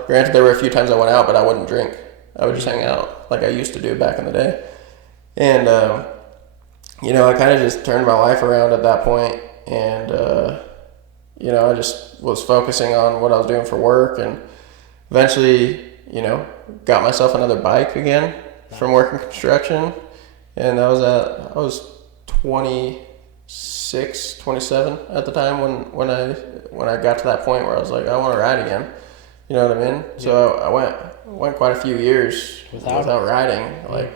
Granted, there were a few times I went out, but I wouldn't drink. I would just hang out like I used to do back in the day. And, I kind of just turned my life around at that point. And, I just was focusing on what I was doing for work, and eventually, got myself another bike again from working construction. And I was 26, 27 at the time when I got to that point where I was like, I want to ride again. You know what I mean? Yeah. So I went quite a few years without riding, like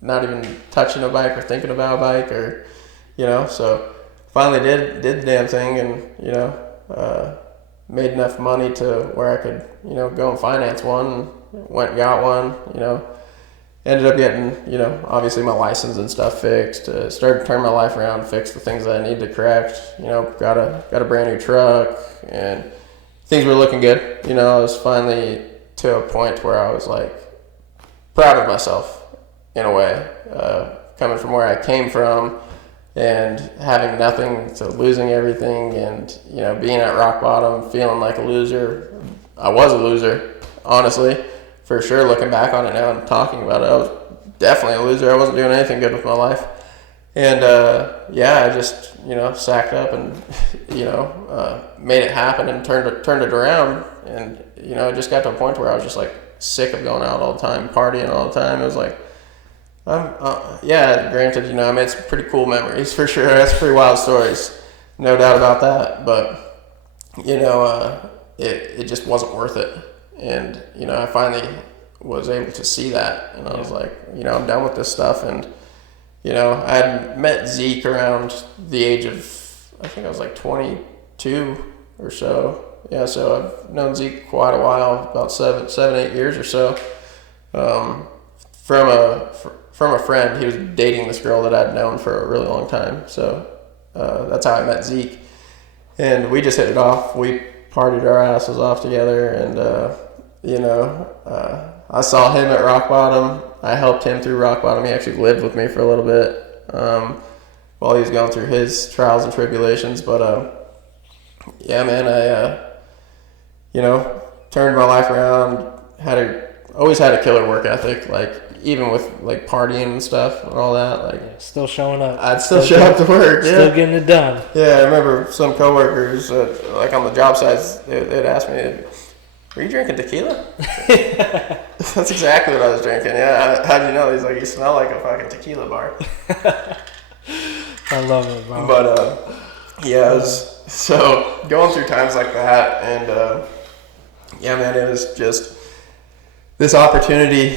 not even touching a bike or thinking about a bike, or so finally did the damn thing, and made enough money to where I could go and finance one. Went and got one. Ended up getting obviously my license and stuff fixed. Started to turn my life around, fix the things that I needed to correct. Got a brand new truck, and things were looking good. I was finally to a point where I was like proud of myself in a way, coming from where I came from and having nothing to losing everything, and being at rock bottom, feeling like a loser. I was a loser, honestly, for sure. Looking back on it now and talking about it, I was definitely a loser. I wasn't doing anything good with my life. And I just sacked up and made it happen and turned it around. And it just got to a point where I was just like sick of going out all the time, partying all the time. It was like, granted, I made some pretty cool memories for sure. That's pretty wild stories, no doubt about that. But it just wasn't worth it. And I finally was able to see that, and I was like, I'm done with this stuff. And I had met Zeke around the age of, I think I was like 22 2 or so. Yeah, so I've known Zeke quite a while, about 8 years or so. From a friend. He was dating this girl that I'd known for a really long time. So that's how I met Zeke. And we just hit it off. We partied our asses off together, and I saw him at rock bottom. I helped him through rock bottom. He actually lived with me for a little bit while he was going through his trials and tribulations. But yeah, man, I turned my life around. Always had a killer work ethic. Like, even with like partying and stuff and all that, like still showing up. I'd still show up to work. Yeah. Still getting it done. Yeah, I remember some coworkers, like on the job sites, they'd ask me, "Were you drinking tequila?" That's exactly what I was drinking. Yeah, how'd you know? He's like, "You smell like a fucking tequila bar." I love it, bro. But yeah, it was, so going through times like that, and yeah, man, it was just this opportunity,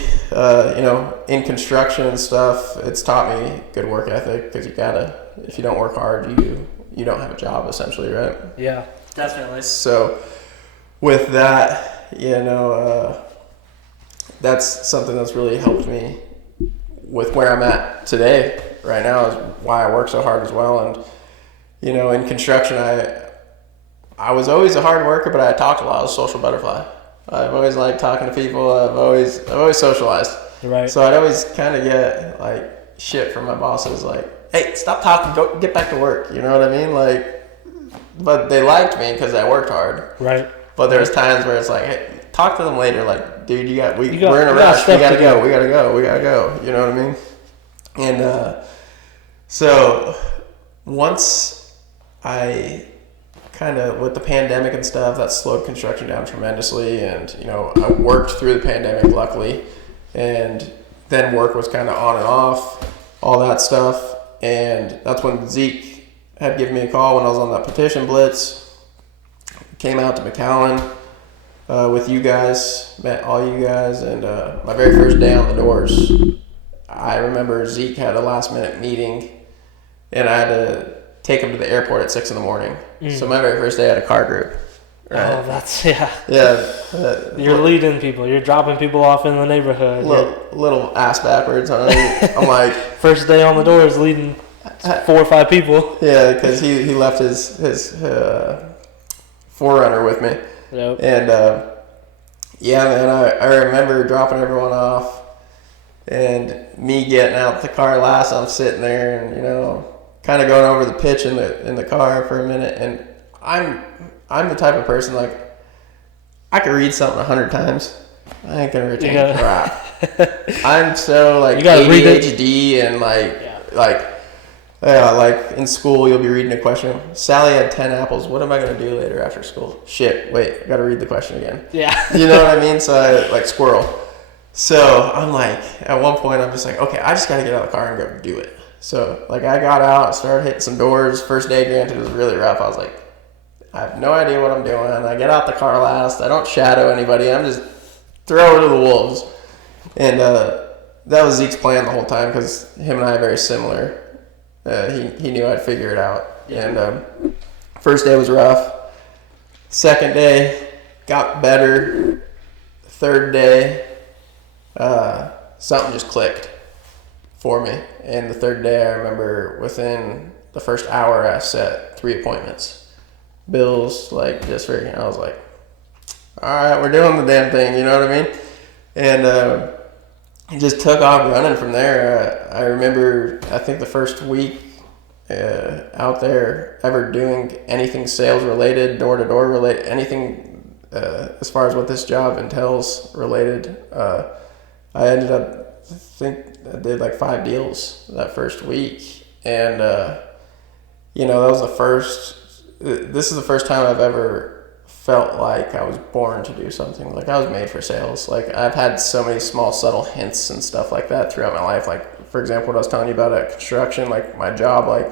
in construction and stuff. It's taught me good work ethic, because if you don't work hard, you don't have a job, essentially, right? Yeah, definitely. So with that, that's something that's really helped me with where I'm at today. Right now is why I work so hard as well. And in construction, I was always a hard worker, but I talked a lot. I was a social butterfly. I've always liked talking to people. I've always socialized. Right. So I'd always kind of get like shit from my bosses, like, "Hey, stop talking, go get back to work." You know what I mean? Like, but they liked me because I worked hard. Right. But there's times where it's like, "Hey, talk to them later." Like, "Dude, we're in a rush. We gotta go. We gotta go." You know what I mean? And so once I kind of, with the pandemic and stuff, that slowed construction down tremendously, and I worked through the pandemic, luckily, and then work was kind of on and off, all that stuff. And that's when Zeke had given me a call when I was on that petition blitz. Came out to McAllen with you guys, met all you guys, and my very first day on the doors, I remember Zeke had a last minute meeting, and I had to take him to the airport at 6 a.m. So my very first day I had a car group. Right? Oh, that's, yeah. Yeah. You're leading people. You're dropping people off in the neighborhood. Little ass backwards, huh? I'm like... First day on the doors, leading 4 or 5 people. Yeah, because he left his Forerunner with me. Yep. And, yeah, man, I remember dropping everyone off, and me getting out the car last. I'm sitting there and, kind of going over the pitch in the car for a minute, and I'm the type of person, like, I could read something 100 times. I ain't gonna retain crap. I'm so like ADHD and like in school you'll be reading a question. Sally had 10 apples. What am I gonna do later after school? Shit, wait, I gotta read the question again. Yeah. You know what I mean? So I like squirrel. So I'm like, at one point I'm just like, okay, I just gotta get out of the car and go do it. So, like, I got out, started hitting some doors. First day, granted, was really rough. I was like, I have no idea what I'm doing. I get out the car last. I don't shadow anybody. I'm just throw it to the wolves. And that was Zeke's plan the whole time, because him and I are very similar. He knew I'd figure it out. And first day was rough. Second day, got better. Third day, something just clicked for me. And the third day, I remember within the first hour, I set 3 appointments. Bills, like, just for, I was like, all right, we're doing the damn thing, you know what I mean? And it just took off running from there. I remember, I think the first week out there ever doing anything sales related, door-to-door related, anything as far as what this job entails related, I ended up, I think I did like 5 deals that first week. And, that was this is the first time I've ever felt like I was born to do something. Like, I was made for sales. Like, I've had so many small, subtle hints and stuff like that throughout my life. Like, for example, what I was telling you about at construction, like my job, like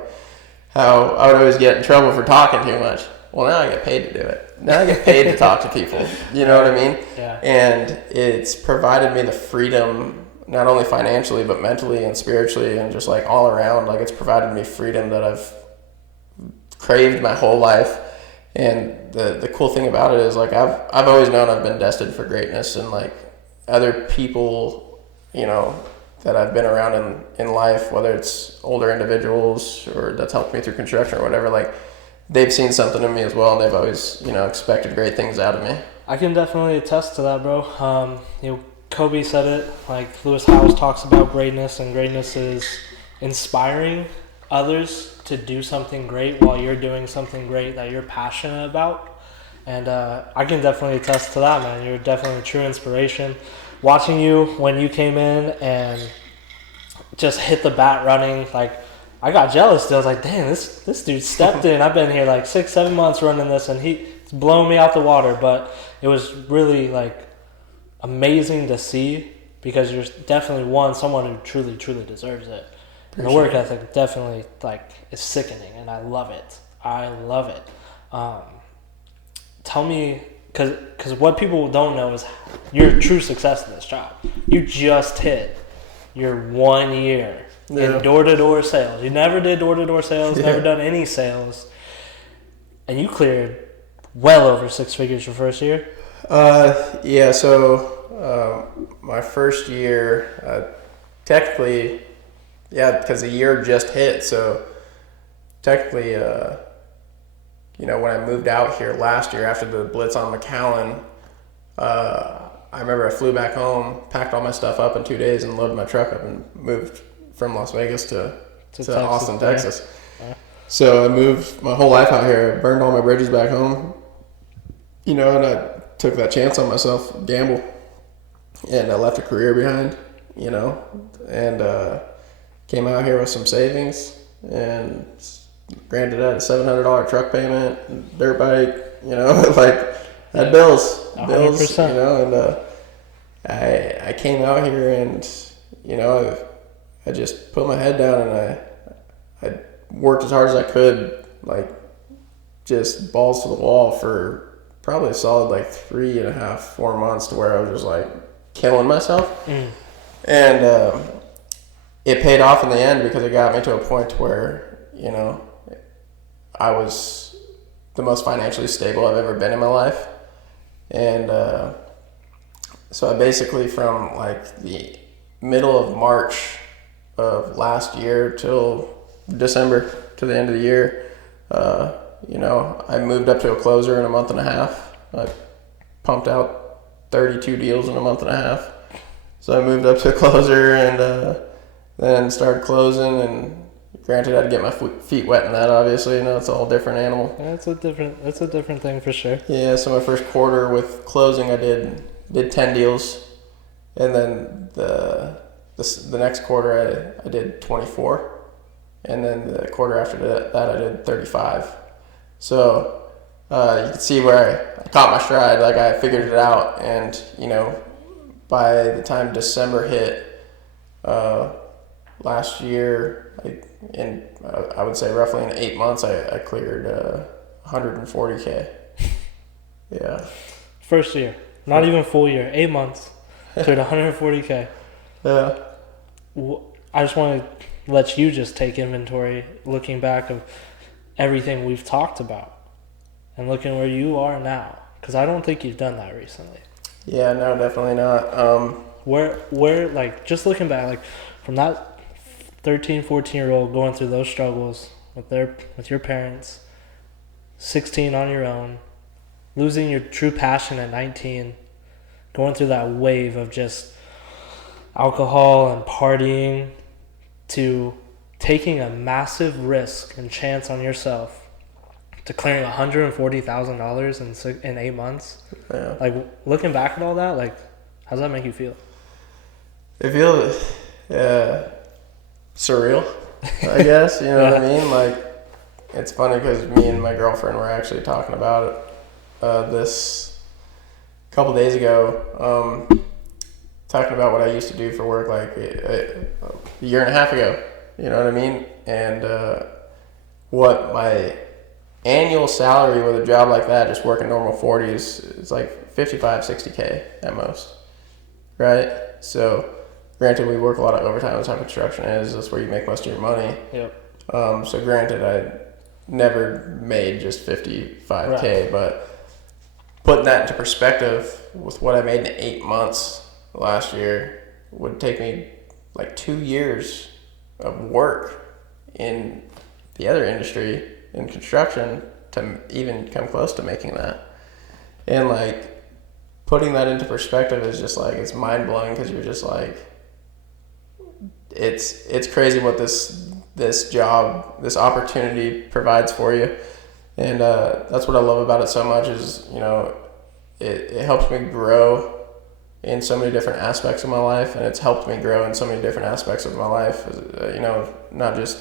how I would always get in trouble for talking too much. Well, now I get paid to do it. Now I get paid to talk to people. You know what I mean? Yeah. And it's provided me the freedom, not only financially, but mentally and spiritually and just like all around. Like, it's provided me freedom that I've craved my whole life. And the cool thing about it is like I've always known I've been destined for greatness, and like other people, you know, that I've been around in life, whether it's older individuals or that's helped me through construction or whatever, like they've seen something in me as well, and they've always, you know, expected great things out of me. I can definitely attest to that, bro. You know, Kobe said it. Like Lewis Howes talks about greatness, and greatness is inspiring others to do something great while you're doing something great that you're passionate about. And I can definitely attest to that, man. You're definitely a true inspiration. Watching you when you came in and just hit the bat running, like I got jealous. I was like, damn, this dude stepped in. I've been here like 6-7 months running this, and he's blown me out the water. But it was really like amazing to see, because you're definitely someone who truly deserves it. And the work ethic definitely like is sickening, and I love it. Tell me, because what people don't know is your true success in this job. You just hit your 1 year in door-to-door sales. You never did door-to-door sales, never done any sales, and you cleared well over 6 figures your first year. So my first year, technically, because the year just hit, so technically, you know, when I moved out here last year after the blitz on McAllen, I remember I flew back home, packed all my stuff up in 2 days, and loaded my truck up and moved from Las Vegas to Austin, Texas. Yeah. So I moved my whole life out here, burned all my bridges back home, you know, and I took that chance on myself, gamble, and I left a career behind, you know, and came out here with some savings, and granted I had a $700 truck payment, dirt bike, you know, like had bills, 100%. You know, and I came out here, and you know, I just put my head down, and I worked as hard as I could, like just balls to the wall for probably a solid like 3.5-4 months, to where I was just like killing myself. And it paid off in the end, because it got me to a point where, you know, I was the most financially stable I've ever been in my life. And so I basically, from like the middle of March of last year till December, to the end of the year, you know, I moved up to a closer in a month and a half. I pumped out 32 deals in a month and a half. So I moved up to a closer, and then started closing, and granted I had to get my feet wet in that, obviously, you know, it's a whole different animal. Yeah, it's a different thing for sure. Yeah, so my first quarter with closing, I did 10 deals, and then the next quarter I did 24, and then the quarter after that I did 35. So you can see where I caught my stride, like I figured it out, and you know, by the time December hit last year, I would say roughly in 8 months, I cleared 140K. Yeah. First year, not even full year, 8 months, cleared 140K. Yeah. I just want to let you just take inventory, looking back of everything we've talked about, and looking where you are now, because I don't think you've done that recently. Yeah, no, definitely not. Where like, just looking back, like from that 13, 14-year-old going through those struggles with your parents, 16 on your own, losing your true passion at 19, going through that wave of just alcohol and partying, to taking a massive risk and chance on yourself, to clearing $140,000 in 8 months. Yeah. Like, looking back at all that, like, how does that make you feel? It feels surreal, I guess. You know what I mean? Like, it's funny because me and my girlfriend were actually talking about this a couple days ago, talking about what I used to do for work like a year and a half ago. You know what I mean? And what my annual salary with a job like that, just working normal 40s, is like 55, 60K at most, right? So granted, we work a lot of overtime. That's how construction is. That's where you make most of your money. Yep. So granted, never made just 55K, Right. but putting that into perspective with what I made in 8 months last year would take me like 2 years of work in the other industry in construction to even come close to making that. And like putting that into perspective is just like, it's mind blowing, because you're just like, it's crazy what this job, this opportunity provides for you. And that's what I love about it so much is, you know, it helps me grow in so many different aspects of my life, and it's helped me grow in so many different aspects of my life, you know, not just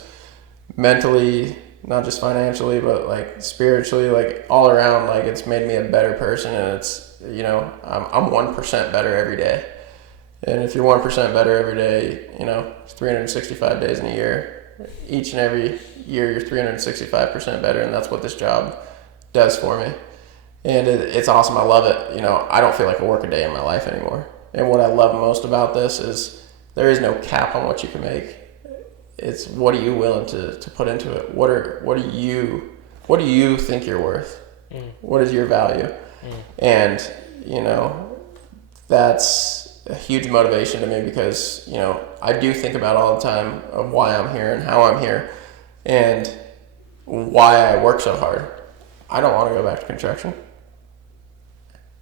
mentally, not just financially, but like spiritually, like all around. Like it's made me a better person, and it's, you know, I'm 1% better every day. And if you're 1% better every day, you know, it's 365 days in a year. Each and every year, you're 365% better, and that's what this job does for me. And it's awesome. I love it. You know, I don't feel like I work a day in my life anymore. And what I love most about this is there is no cap on what you can make. It's what are you willing to put into it? What do you think you're worth? What is your value? And, you know, that's a huge motivation to me, because, you know, I do think about all the time of why I'm here and how I'm here and why I work so hard. I don't want to go back to construction.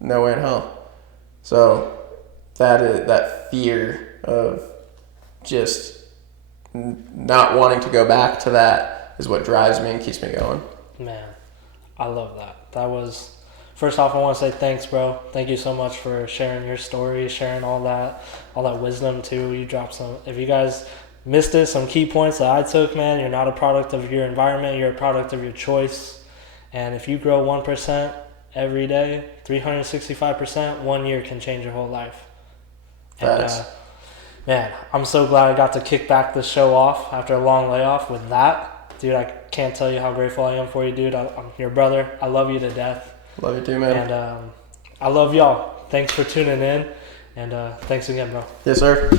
No way in hell. So that fear of just not wanting to go back to that is what drives me and keeps me going. Man, I love that. That was, first off, I want to say thanks, bro. Thank you so much for sharing your story, sharing all that wisdom too. You dropped some, if you guys missed it, some key points that I took, man. You're not a product of your environment, you're a product of your choice. And if you grow 1% every day, 365%, 1 year can change your whole life. And, man, I'm so glad I got to kick back the show off after a long layoff with that. Dude, I can't tell you how grateful I am for you, dude. I'm your brother. I love you to death. Love you too, man. And I love y'all. Thanks for tuning in. And thanks again, bro. Yes, sir.